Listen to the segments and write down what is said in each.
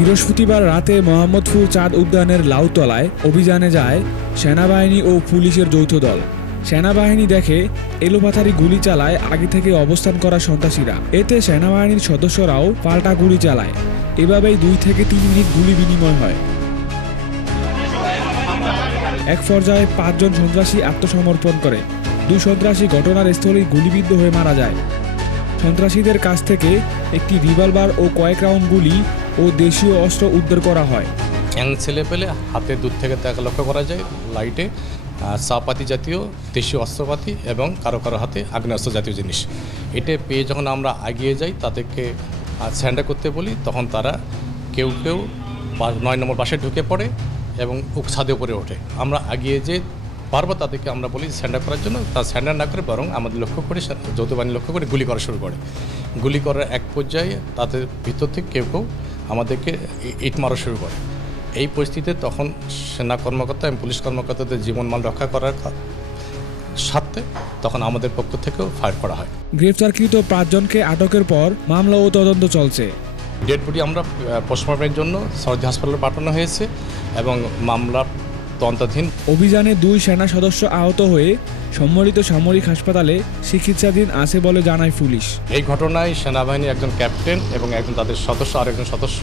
বৃহস্পতিবার রাতে মোহাম্মদপুর চাঁদ উদ্যানের লাউতলায় অভিযানে যায় সেনাবাহিনী ও পুলিশের যৌথ দল। সেনাবাহিনী দেখে এলোপাথারি গুলি চালায় আগে থেকে অবস্থান করা সন্ত্রাসীরা। এতে সেনাবাহিনীর সদস্যরাও পাল্টা গুলি চালায়। এভাবেই 2 থেকে 3 মিনিট গুলি বিনিময় হয়। এক পর্যায়ে 5 জন সন্ত্রাসী আত্মসমর্পণ করে। 2 সন্ত্রাসী ঘটনার স্থলেই গুলিবিদ্ধ হয়ে মারা যায়। সন্ত্রাসীদের কাছ থেকে একটি রিভলভার ও কয়েক রাউন্ড গুলি ও দেশীয় অস্ত্র উদ্ধার করা হয়। ইয়াং ছেলে পেলে হাতে দূর থেকে দেখা লক্ষ্য করা যায় লাইটে চাপাতি জাতীয় দেশীয় অস্ত্রপাতি এবং কারো কারো হাতে আগ্নেয়াস্ত্র জাতীয় জিনিস। এটা পেয়ে যখন আমরা এগিয়ে যাই তাদেরকে স্যান্ডা করতে বলি, তখন তারা কেউ 9 নম্বর বাসে ঢুকে পড়ে এবং ছাদে উপরে ওঠে। আমরা এগিয়ে যে বারবার তাদেরকে আমরা বলি স্যান্ডার করার জন্য, তা স্যান্ডার না করে বরং আমাদের লক্ষ্য করে যৌথ বাহিনী লক্ষ্য করে গুলি করা শুরু করে। গুলি করার এক পর্যায়ে তাদের ভিতর থেকে কেউ আমাদেরকে ইট মারা শুরু করে। এই পরিস্থিতিতে তখন সেনা কর্মকর্তা এবং পুলিশ কর্মকর্তাদের জীবনমান রক্ষা করার স্বার্থে তখন আমাদের পক্ষ থেকেও ফায়ার করা হয়। গ্রেফতারকৃত 5 জনকে আটকের পর মামলা ও তদন্ত চলছে। ডেড বডি আমরা পোস্টমর্টমের জন্য সরকারি হাসপাতালে পাঠানো হয়েছে এবং মামলা তদন্তাধীন। অভিযানে 2 সেনা সদস্য আহত হয়ে সম্মিলিত সামরিক হাসপাতালে চিকিৎসাধীন আছে বলে জানায় পুলিশ। এই ঘটনায় সেনাবাহিনীর একজন ক্যাপ্টেন এবং একজন তাদের সদস্য আরেকজন সদস্য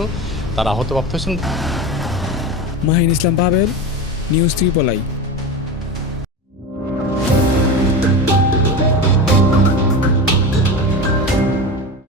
তারা আহতপ্রাপ্ত হয়েছেন। মাহিন ইসলাম পাবেল, নিউজ ত্রিপলাই।